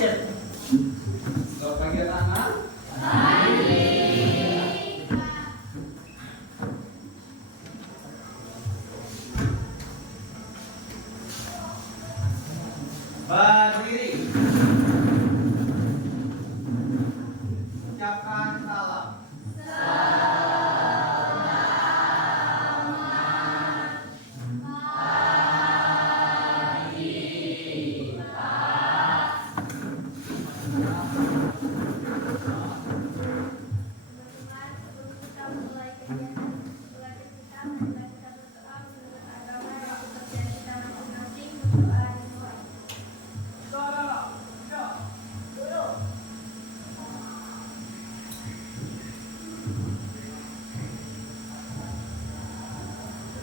Selamat pagi anak-anak. Berdiri. Ucapkan salam.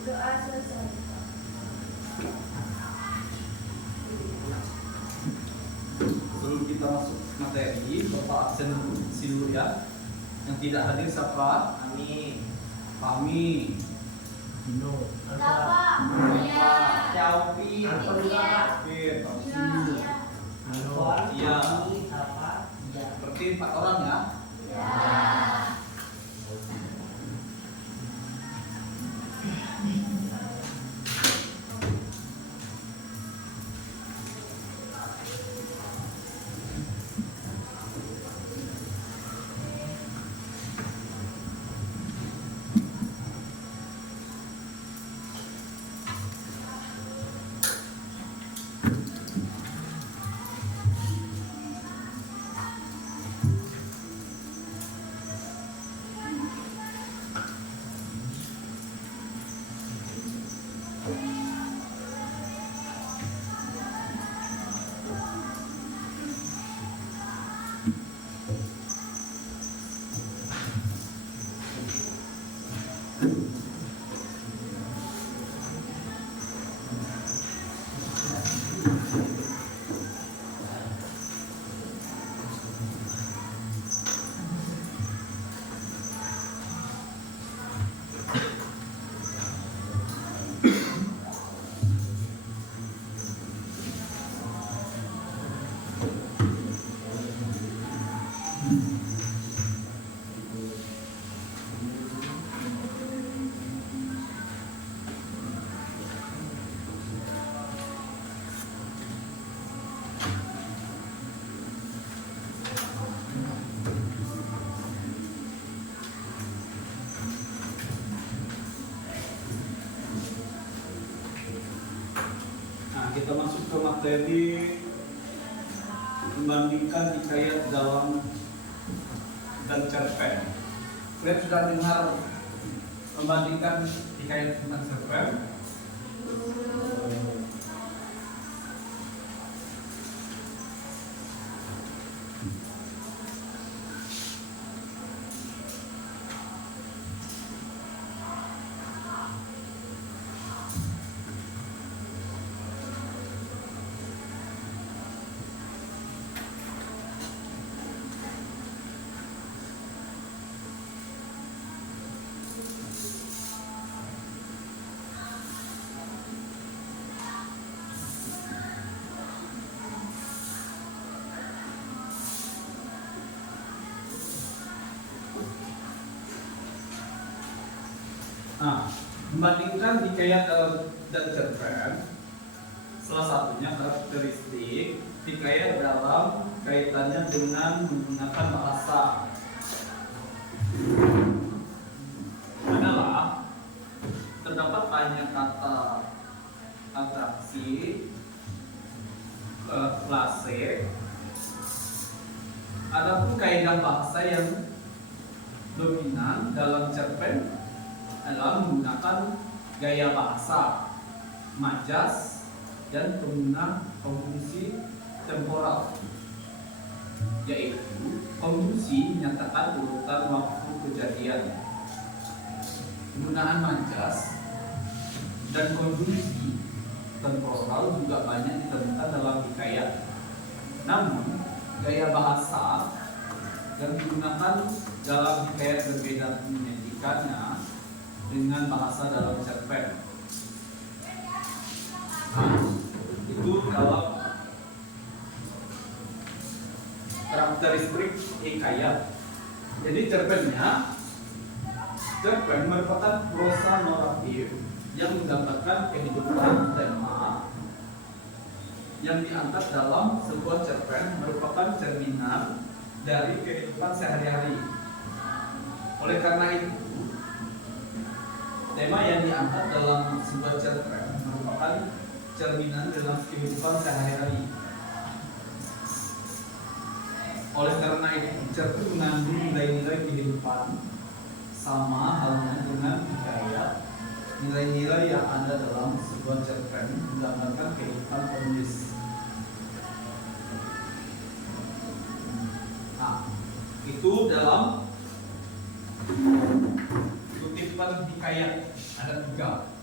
Doa selesai. Sebelum kita masuk materi, Bapak absen dulu ya. Yang tidak hadir siapa? Ani, Fahmi, Dino, Bapak. Iya. Syaufi, Iya. Fir, Iya. Anwar, Iya. apa? Iya. Berarti 4 orang ya. Ya. Nah, kita masuk ke materi membandingkan hikayat dalam dan cerpen. Kalian sudah dengar membandingkan hikayat tentang cerpen? Nah, membandingkan hikayat dan cerpen, salah satunya karakteristik hikayat dalam kaitannya dengan menggunakan bahasa adalah terdapat banyak kata atraksi, klase. Adapun kaidah bahasa yang dominan dalam cerpen adalah menggunakan gaya bahasa, majas, dan penggunaan konjungsi temporal, yaitu konjungsi menyatakan urutan waktu kejadian. Penggunaan majas dan konjungsi temporal juga banyak ditemukan dalam hikayat. Namun, gaya bahasa yang digunakan dalam hikayat berbeda menyajikannya dengan bahasa dalam cerpen. Nah, itu dalam karakteristik hikayat. Jadi cerpen merupakan prosa naratif yang menggambarkan kehidupan tema yang diangkat dalam sebuah cerpen merupakan cerminan dari kehidupan sehari-hari. Oleh karena itu, tema yang diangkat dalam sebuah cerpen merupakan cerminan dalam kehidupan sehari-hari. Oleh karena itu, cerpen mengandung nilai-nilai kehidupan, sama halnya dengan hikayat. Nilai-nilai yang ada dalam sebuah cerpen menggambarkan kehidupan penulis. Nah, itu dalam kutipan hikayat ada 3.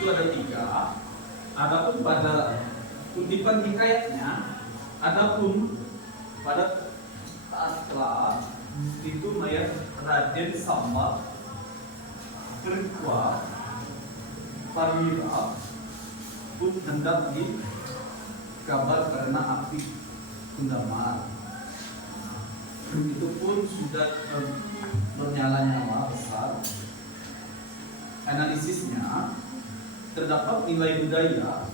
Itu ada 3. Adapun pada kutipan hikayatnya, adapun pada Tatra itu mayat Raden Samba Kerkwa Parwira pun hendak dikabar karena api Kundamar. Itu pun sudah bernyala-nyala besar. Analisisnya, terdapat nilai budaya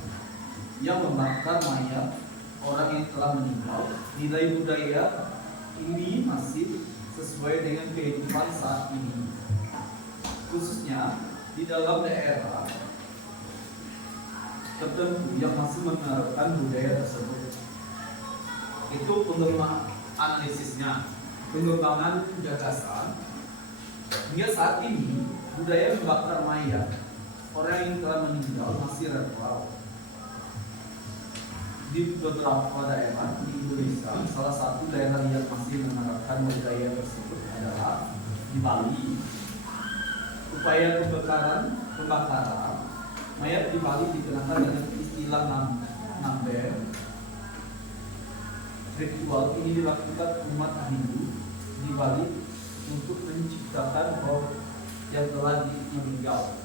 yang membakar mayat orang yang telah meninggal. Nilai budaya ini masih sesuai dengan kehidupan saat ini, khususnya di dalam daerah tertentu yang masih menerapkan budaya tersebut. Itu pengembangan analisisnya, pengembangan gagasan. Hingga saat ini budaya membakar mayat orang yang telah meninggal masih ritual di beberapa daerah di Indonesia. Salah satu daerah yang masih menerapkan budaya tersebut adalah di Bali. Upaya pembakaran mayat di Bali dikenakan dengan istilah namber. Ritual ini dilakukan umat Hindu di Bali untuk menciptakan roh yang telah meninggal.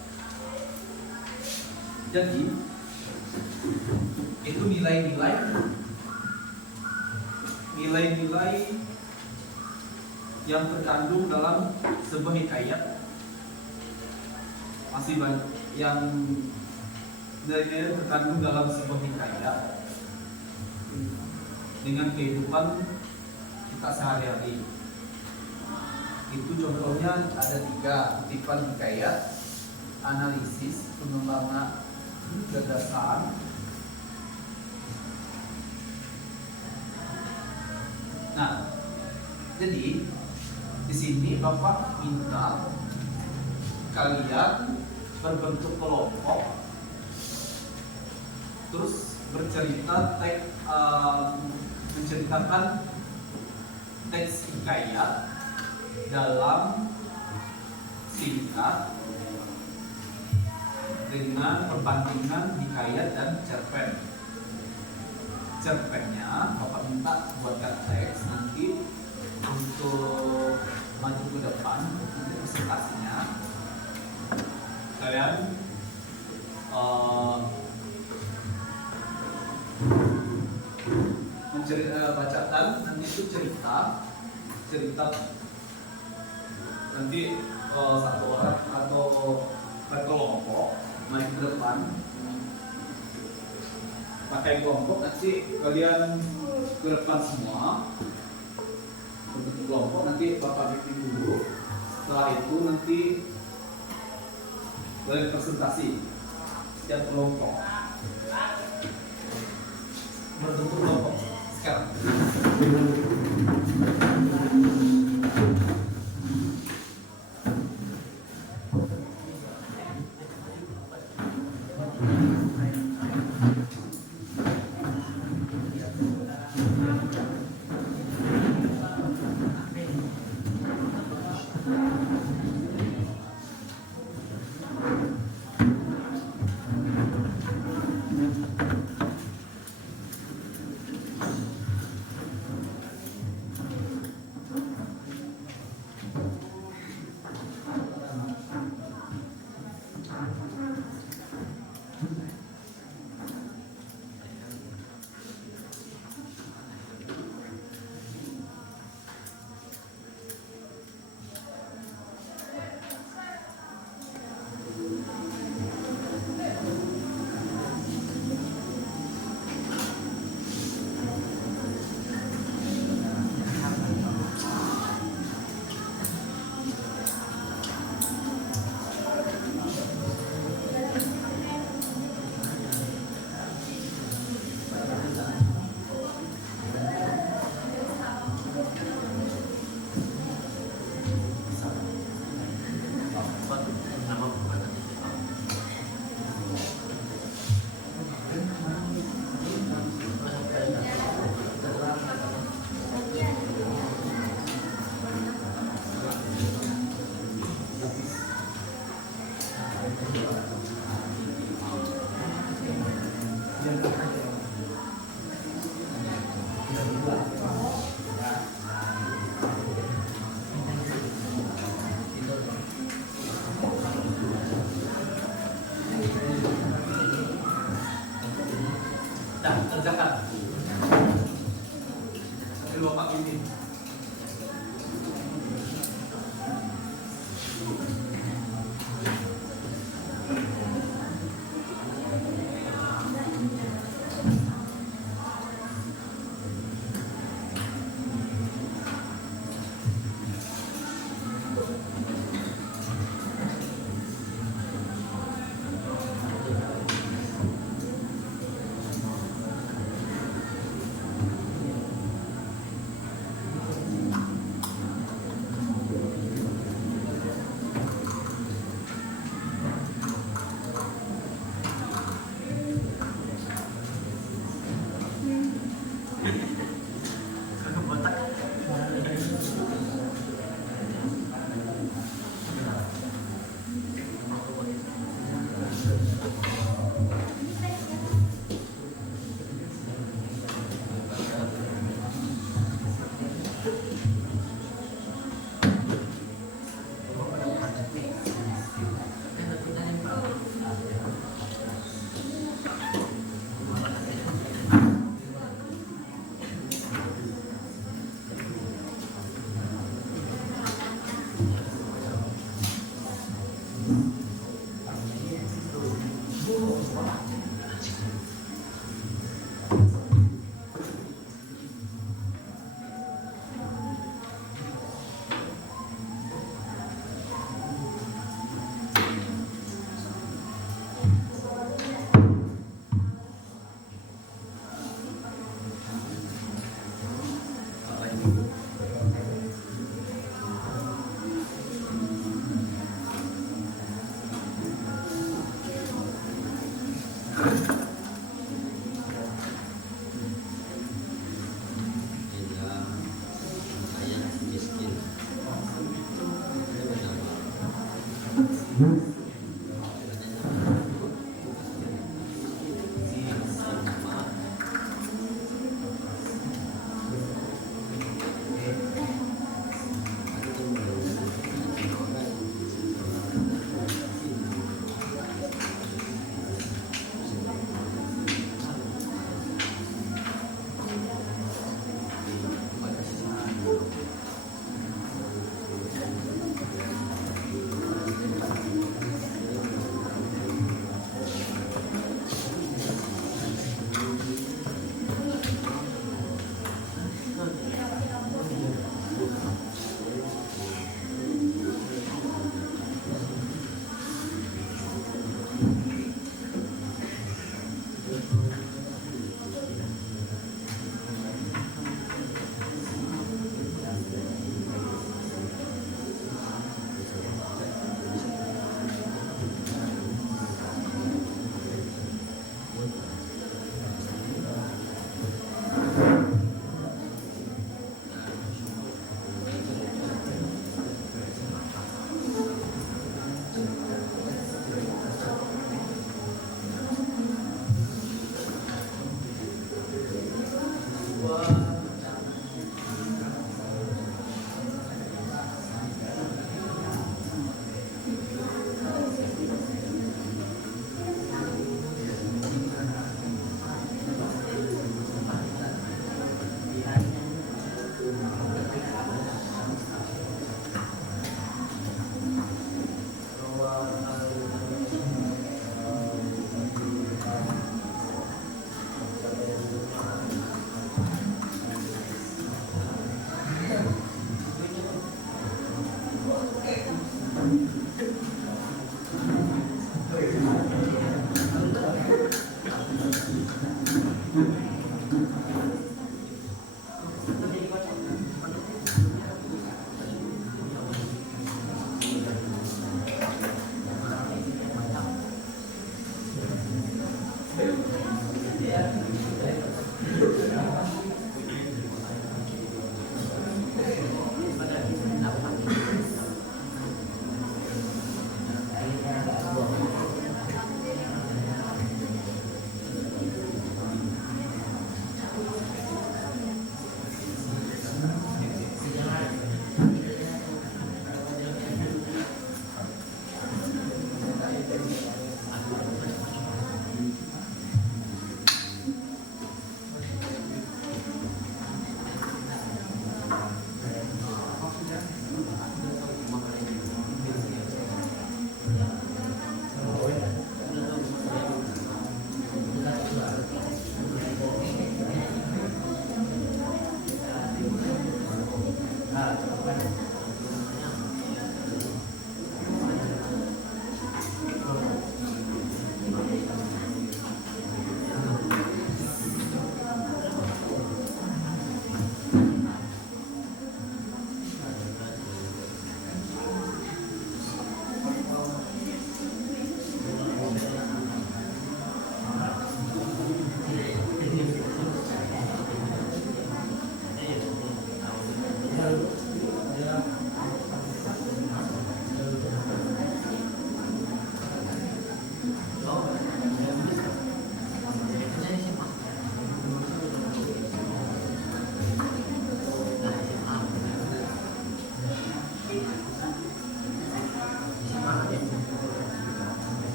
Jadi itu nilai-nilai yang terkandung dalam sebuah hikayat. Masih banyak yang nilai-nilai terkandung dalam sebuah hikayat dengan kehidupan kita sehari-hari. Itu contohnya ada 3: kutipan hikayat, analisis, pengembangan gagasan. Nah, jadi di sini Bapak minta kalian berbentuk kelompok, terus menceritakan teks hikayat dalam singkat dengan perbandingan hikayat dan cerpen. Cerpennya Bapak minta buatkan teks, nanti untuk maju ke depan untuk presentasinya kalian bacakan. Nanti itu cerita nanti satu orang atau berkelompok maju ke depan pakai kelompok. Nanti kalian ke depan semua bentuk kelompok, nanti Bapak bikin dulu. Setelah itu nanti kalian presentasi setiap kelompok. Berbentuk kelompok sekarang. Nah, kerjakan. Sambil Bapak pimpin.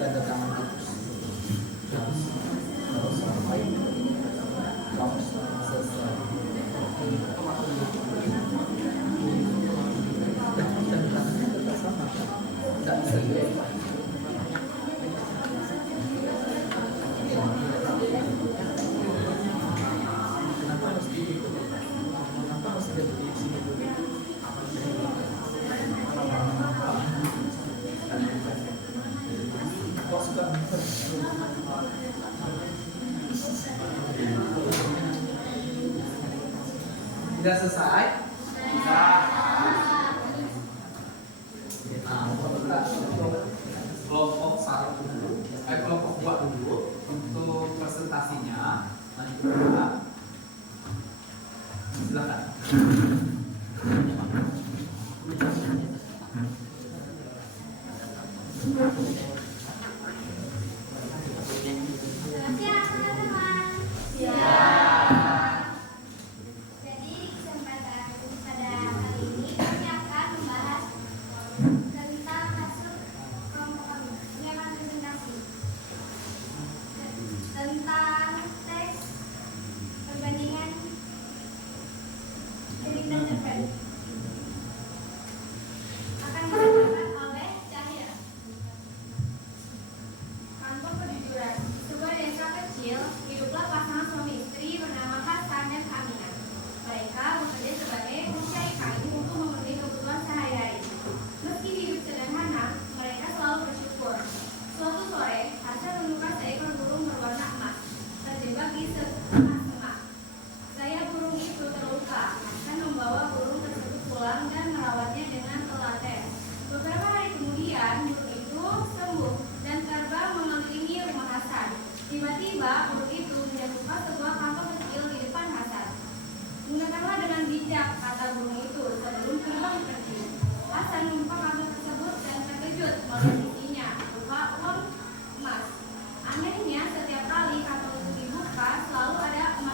Tanda tangan hapus. Terus sampai kamu selesai. Dan tangannya tetap sama. Tidak bisa dirubah. Kenapa harus di Kenapa harus di sini dulu? Kok suka Tidak selesai? Bisa. Nah, kelompok satu dulu, kelompok dua dulu untuk presentasinya. Nanti kita silakan. Selamat siang teman-teman. Jadi di kesempatan pada kali ini kami akan membahas tentang hasil kelompok penyamaan presentasi tentang tes perbandingan kredit dan debit. Akan disampaikan oleh Cahya. Kantor kejujuran. Di sebuah desa kecil, hiduplah pasangan suami istri bernama Hasan dan Aminah. Mereka bekerja sebagai pencari kayu untuk memenuhi kebutuhan sehari-hari. Meski hidup sederhana, mereka selalu bersyukur. Suatu sore, Hasan menemukan seekor burung berwarna emas terjebak di semak-semak. Saya burung itu terluka. Hasan membawa burung tersebut pulang dan merawatnya dengan telaten. Beberapa hari kemudian, burung itu sembuh dan terbang mengelilingi rumah Hasan. Tiba-tiba, burung itu menjatuhkan sebuah kantong kecil di depan Hasan. Gunakanlah dengan bijak, kata burung itu sebelum terbang pergi. Hasan membuka kantong tersebut dan terkejut melihat isinya berupa uang emas. Anehnya, setiap kali kantong itu dibuka, selalu ada emas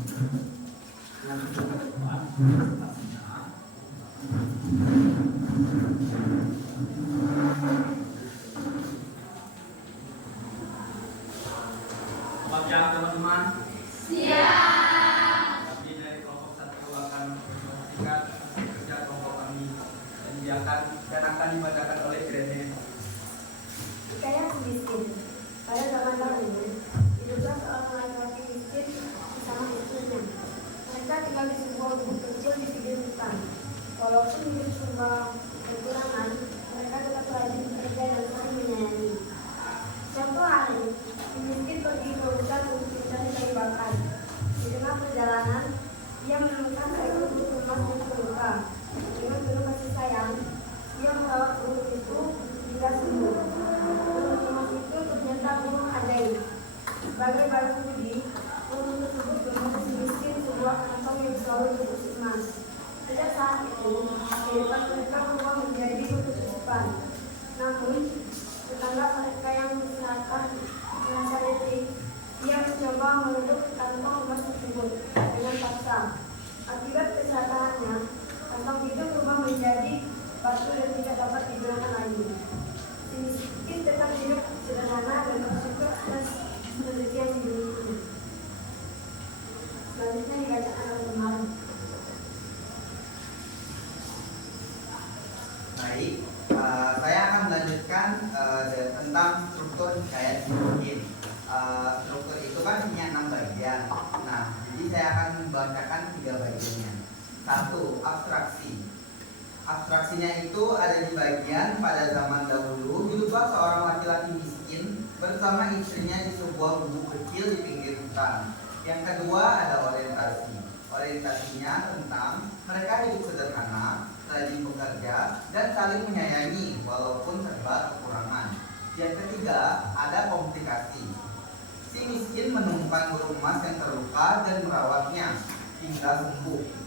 Yang kedua, presentasinya. Selamat siang teman-teman. Kami dari kelompok 1 akan memperhatikan kerja kelompok kami dan akan dibacakan oleh Grene. Hikayat si miskin. Pada zaman dahulu, hiduplah seorang laki-laki miskin bersama istrinya. Mereka tinggal di sebuah gubuk kecil di pinggir hutan. Walaupun hidup serba kekurangan, mereka tetap rajin bekerja dan saling menyayangi. Suatu hari, si miskin pergi ke hutan untuk mencari kayu bakar. Di tengah perjalanan, ia menemukan seekor burung emas yang terluka. Dengan penuh kasih sayang, ia merawat burung itu hingga sembuh. Burung emas itu ternyata burung ajaib. Sebagai balas budi, burung tersebut memberi si miskin sebuah kantong yang selalu berisi emas. Sejak saat itu, kehidupan mereka berubah menjadi berkecukupan. Namun, tetangga mereka yang berusaha merasa letih, ia mencoba merebut kantong emas tersebut dengan paksa. Akibat keserakahannya, kantong itu berubah menjadi batu dan tidak dapat digunakan lagi. Si miskin tetap hidup sederhana dan bersyukur atas rezeki yang dimiliki. Selanjutnya dibacakan oleh teman. Baik, saya akan melanjutkan tentang struktur hikayat si miskin. Struktur itu kan punya 6 bagian. Nah, jadi saya akan membacakan 3 bagiannya. 1. Abstraksi. Abstraksinya itu ada di bagian pada zaman dahulu hiduplah seorang laki-laki miskin bersama istrinya di sebuah gubuk kecil di pinggir hutan. Yang kedua ada orientasi. Orientasinya tentang mereka hidup sederhana, rajin bekerja, dan saling menyayangi walaupun serba kekurangan. Yang ketiga ada komplikasi. Si miskin menemukan burung emas yang terluka dan merawatnya hingga sembuh.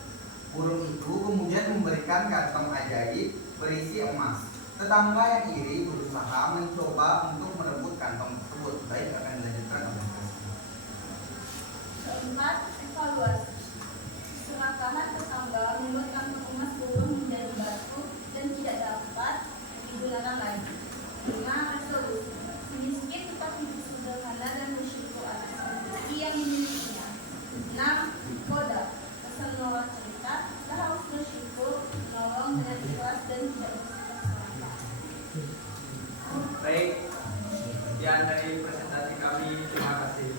Burung itu kemudian memberikan kantong ajaib berisi emas. Tetangga yang iri berusaha mencoba untuk merebut kantong tersebut. Baik, akan dilanjutkan oleh Kristi. Keempat, evaluasi. Keserakahan tetangga membuat kantong emas burung menjadi batu dan tidak dapat digunakan lagi. 5. Resolusi. Si miskin tetap hidup sederhana dan bersyukur atas rezeki yang dimilikinya. 6. Koda. Pesan moral cerita, kita harus bersyukur, menolong dengan ikhlas dan tidak bersikap. Baik, sekian dari presentasi kami. Terima kasih.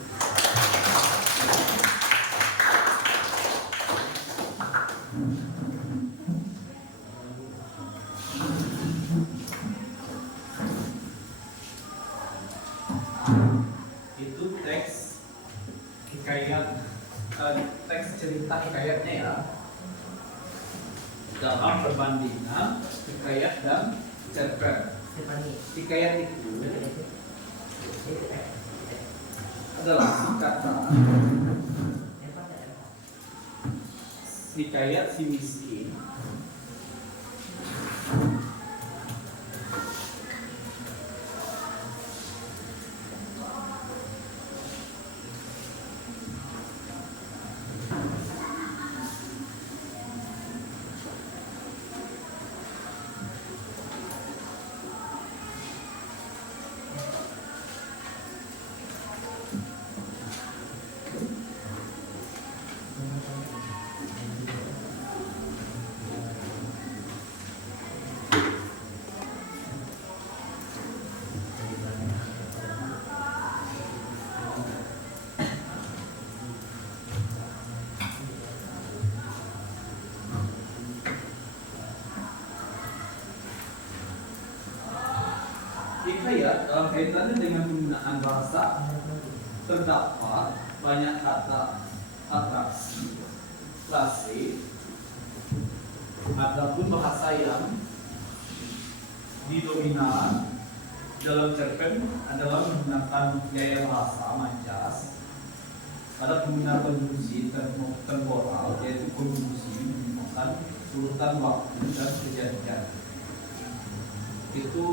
Itu teks hikayat, teks cerita hikayatnya ya, dalam perbandingan hikayat dan cerpen. Hikayat itu adalah singkatan hikayat si miskin hikayat dalam kaitannya dengan penggunaan bahasa terdapat banyak kata atraksi, klasik, adapun bahasa yang didominan dalam cerpen adalah menggunakan gaya bahasa majas. Pada penggunaan konjungsi temporal, yaitu konjungsi menunjukkan urutan waktu dan kejadian. Itu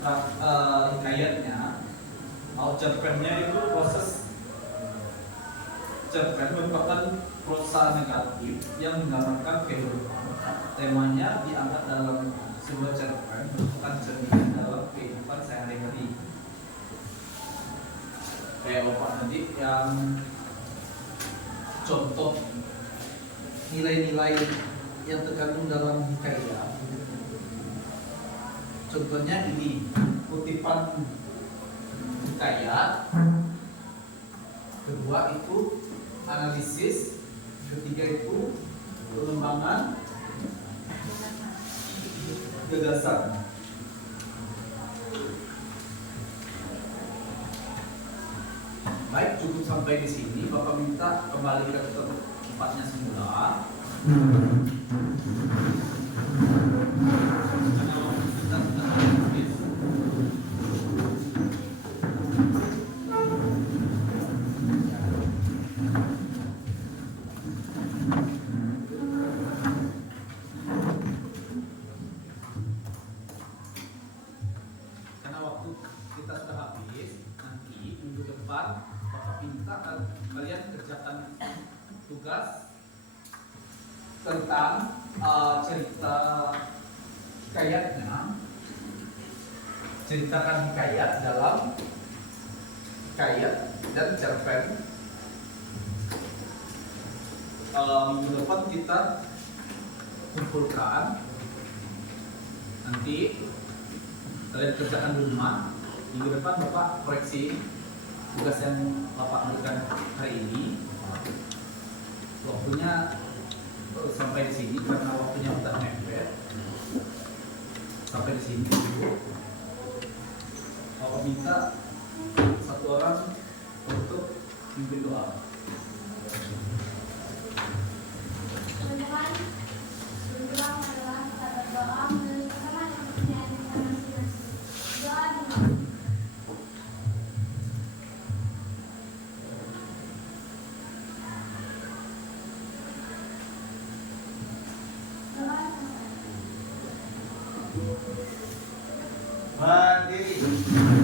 hikayatnya, cerpennya itu proses cerpen merupakan prosa negatif yang menggambarkan kehidupan. Temanya diangkat dalam sebuah cerpen merupakan cerminan dalam kehidupan sehari-hari. Kayak Bapak tadi yang contoh nilai-nilai yang terkandung dalam hikayat. Contohnya ini kutipan hikayat. Kedua itu analisis. Ketiga itu pengembangan gagasan. Baik, cukup sampai di sini. Bapak minta kembali ke tempatnya semula. Karena waktu kita sudah habis. Karena waktu kita sudah habis, nanti minggu depan Bapak minta kalian kerjakan tugas tentang cerita hikayatnya. Ceritakan hikayat dalam hikayat dan cerpen. Minggu depan kita kumpulkan. Nanti kalian kerjakan di rumah. Minggu depan Bapak koreksi tugas yang Bapak berikan hari ini. Waktunya sampai di sini karena waktunya udah mepet. Sampai di sini dulu. Bapak minta satu orang untuk pimpin doa. Teman-teman, berdoa adalah kita berdoa menunjukkan kepercayaan kita masing-masing. Doa dimulai. Doa dimulai. Berdiri.